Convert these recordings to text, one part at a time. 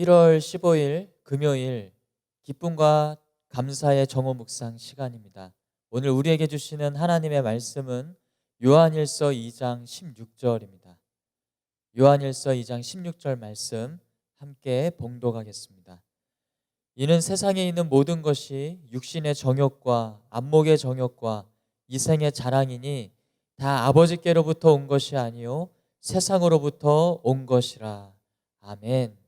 1월 15일 금요일 기쁨과 감사의 정오 묵상 시간입니다. 오늘 우리에게 주시는 하나님의 말씀은 요한일서 2장 16절입니다. 요한일서 2장 16절 말씀 함께 봉독하겠습니다. 이는 세상에 있는 모든 것이 육신의 정욕과 안목의 정욕과 이생의 자랑이니 다 아버지께로부터 온 것이 아니요 세상으로부터 온 것이라. 아멘.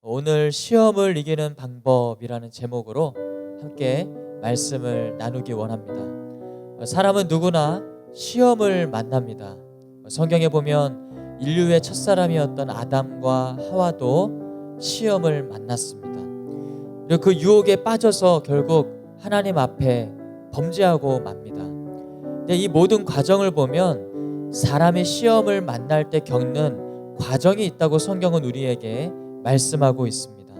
오늘 시험을 이기는 방법이라는 제목으로 함께 말씀을 나누기 원합니다. 사람은 누구나 시험을 만납니다. 성경에 보면 인류의 첫사람이었던 아담과 하와도 시험을 만났습니다. 그리고 그 유혹에 빠져서 결국 하나님 앞에 범죄하고 맙니다. 근데 이 모든 과정을 보면 사람이 시험을 만날 때 겪는 과정이 있다고 성경은 우리에게 말씀하고 있습니다.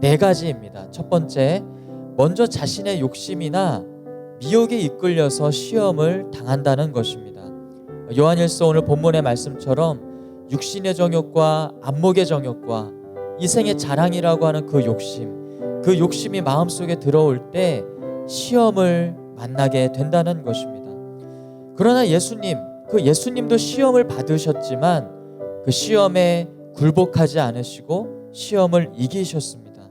4가지입니다. 첫 번째, 먼저 자신의 욕심이나 미혹에 이끌려서 시험을 당한다는 것입니다. 요한일서 오늘 본문의 말씀처럼 육신의 정욕과 안목의 정욕과 이생의 자랑이라고 하는 그 욕심이 마음속에 들어올 때 시험을 만나게 된다는 것입니다. 그러나 예수님도 시험을 받으셨지만 그 시험에 굴복하지 않으시고 시험을 이기셨습니다.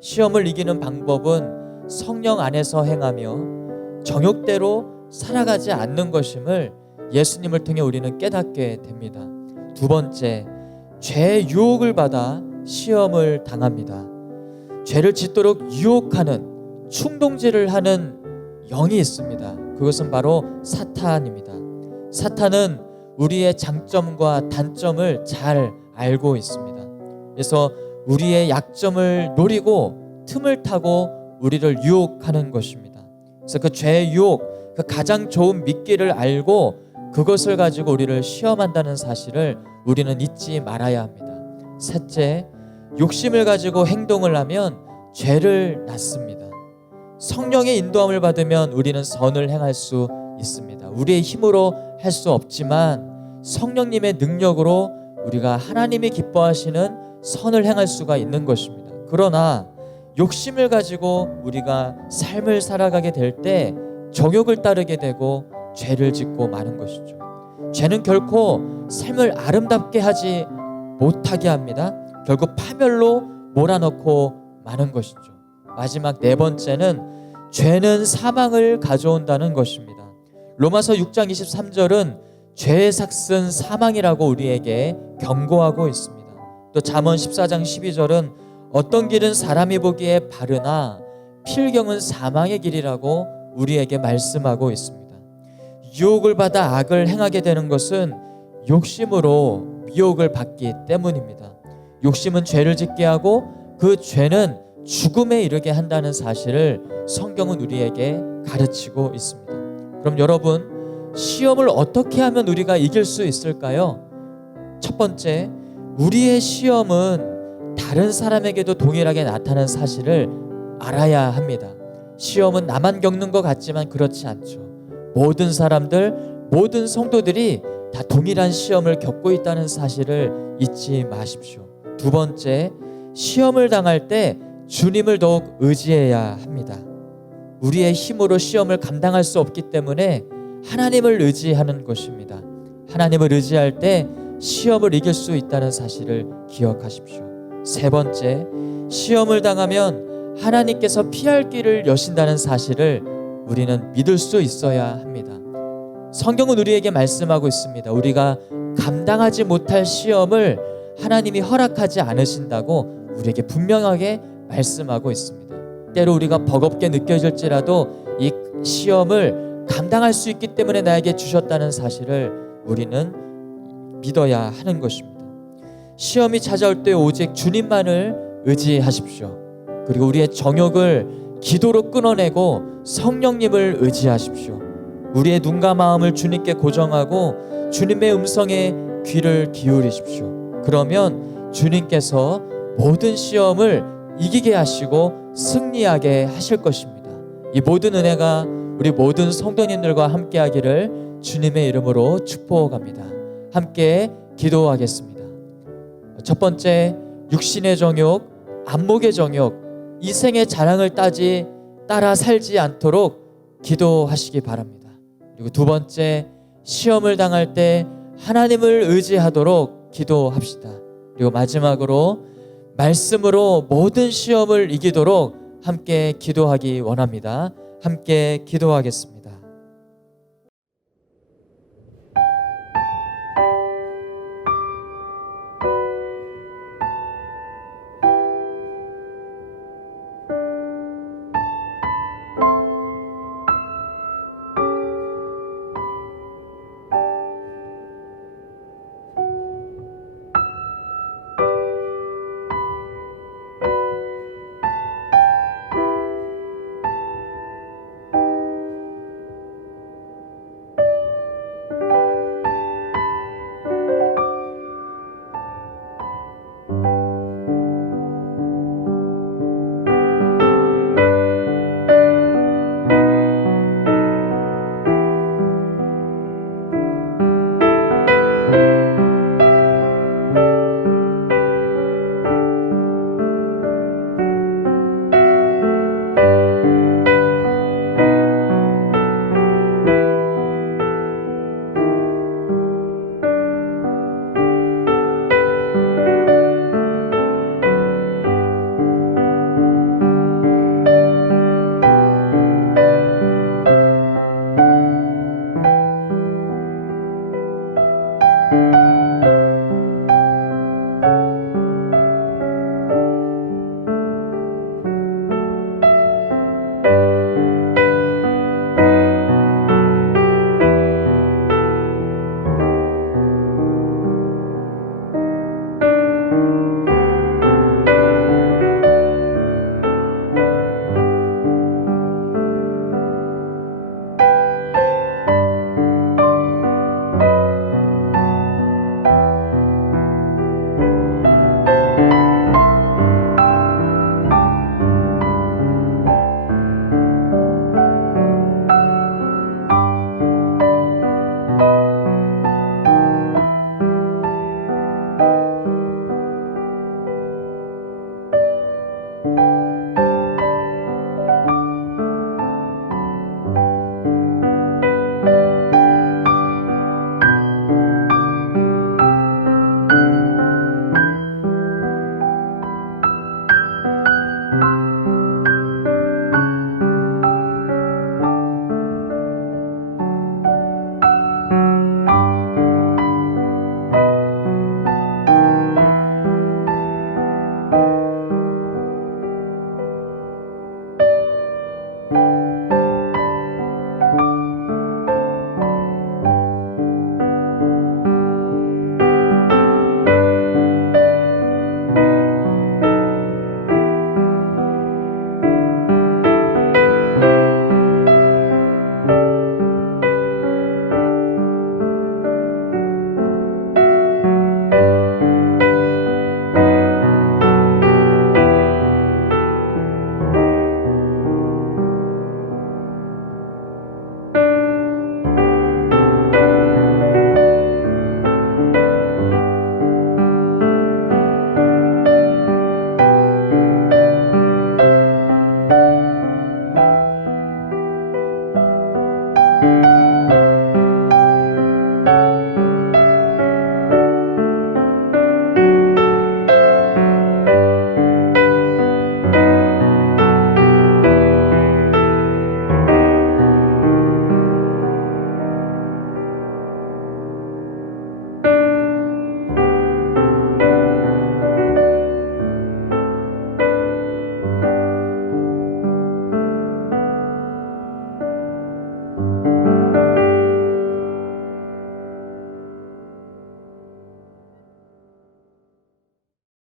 시험을 이기는 방법은 성령 안에서 행하며 정욕대로 살아가지 않는 것임을 예수님을 통해 우리는 깨닫게 됩니다. 두 번째, 죄의 유혹을 받아 시험을 당합니다. 죄를 짓도록 유혹하는 충동질을 하는 영이 있습니다. 그것은 바로 사탄입니다. 사탄은 우리의 장점과 단점을 잘 알고 있습니다. 그래서 우리의 약점을 노리고 틈을 타고 우리를 유혹하는 것입니다. 그래서 그 죄의 유혹, 그 가장 좋은 미끼를 알고 그것을 가지고 우리를 시험한다는 사실을 우리는 잊지 말아야 합니다. 셋째, 욕심을 가지고 행동을 하면 죄를 낳습니다. 성령의 인도함을 받으면 우리는 선을 행할 수 있습니다. 우리의 힘으로 할 수 없지만 성령님의 능력으로 우리가 하나님이 기뻐하시는 선을 행할 수가 있는 것입니다. 그러나 욕심을 가지고 우리가 삶을 살아가게 될 때 정욕을 따르게 되고 죄를 짓고 마는 것이죠. 죄는 결코 삶을 아름답게 하지 못하게 합니다. 결국 파멸로 몰아넣고 마는 것이죠. 마지막 4번째는 죄는 사망을 가져온다는 것입니다. 로마서 6장 23절은 죄의 삭은 사망이라고 우리에게 경고하고 있습니다. 또 잠언 14장 12절은 어떤 길은 사람이 보기에 바르나 필경은 사망의 길이라고 우리에게 말씀하고 있습니다. 유혹을 받아 악을 행하게 되는 것은 욕심으로 미혹을 받기 때문입니다. 욕심은 죄를 짓게 하고 그 죄는 죽음에 이르게 한다는 사실을 성경은 우리에게 가르치고 있습니다. 그럼 여러분, 시험을 어떻게 하면 우리가 이길 수 있을까요? 첫 번째, 우리의 시험은 다른 사람에게도 동일하게 나타나는 사실을 알아야 합니다. 시험은 나만 겪는 것 같지만 그렇지 않죠. 모든 사람들, 모든 성도들이 다 동일한 시험을 겪고 있다는 사실을 잊지 마십시오. 두 번째, 시험을 당할 때 주님을 더욱 의지해야 합니다. 우리의 힘으로 시험을 감당할 수 없기 때문에 하나님을 의지하는 것입니다. 하나님을 의지할 때 시험을 이길 수 있다는 사실을 기억하십시오. 세 번째, 시험을 당하면 하나님께서 피할 길을 여신다는 사실을 우리는 믿을 수 있어야 합니다. 성경은 우리에게 말씀하고 있습니다. 우리가 감당하지 못할 시험을 하나님이 허락하지 않으신다고 우리에게 분명하게 말씀하고 있습니다. 때로 우리가 버겁게 느껴질지라도 이 시험을 감당할 수 있기 때문에 나에게 주셨다는 사실을 우리는 믿어야 하는 것입니다. 시험이 찾아올 때 오직 주님만을 의지하십시오. 그리고 우리의 정욕을 기도로 끊어내고 성령님을 의지하십시오. 우리의 눈과 마음을 주님께 고정하고 주님의 음성에 귀를 기울이십시오. 그러면 주님께서 모든 시험을 이기게 하시고 승리하게 하실 것입니다. 이 모든 은혜가 우리 모든 성도님들과 함께 하기를 주님의 이름으로 축복합니다. 함께 기도하겠습니다. 첫 번째, 육신의 정욕, 안목의 정욕, 이생의 자랑을 따라 살지 않도록 기도하시기 바랍니다. 그리고 두 번째, 시험을 당할 때 하나님을 의지하도록 기도합시다. 그리고 마지막으로 말씀으로 모든 시험을 이기도록 함께 기도하기 원합니다. 함께 기도하겠습니다.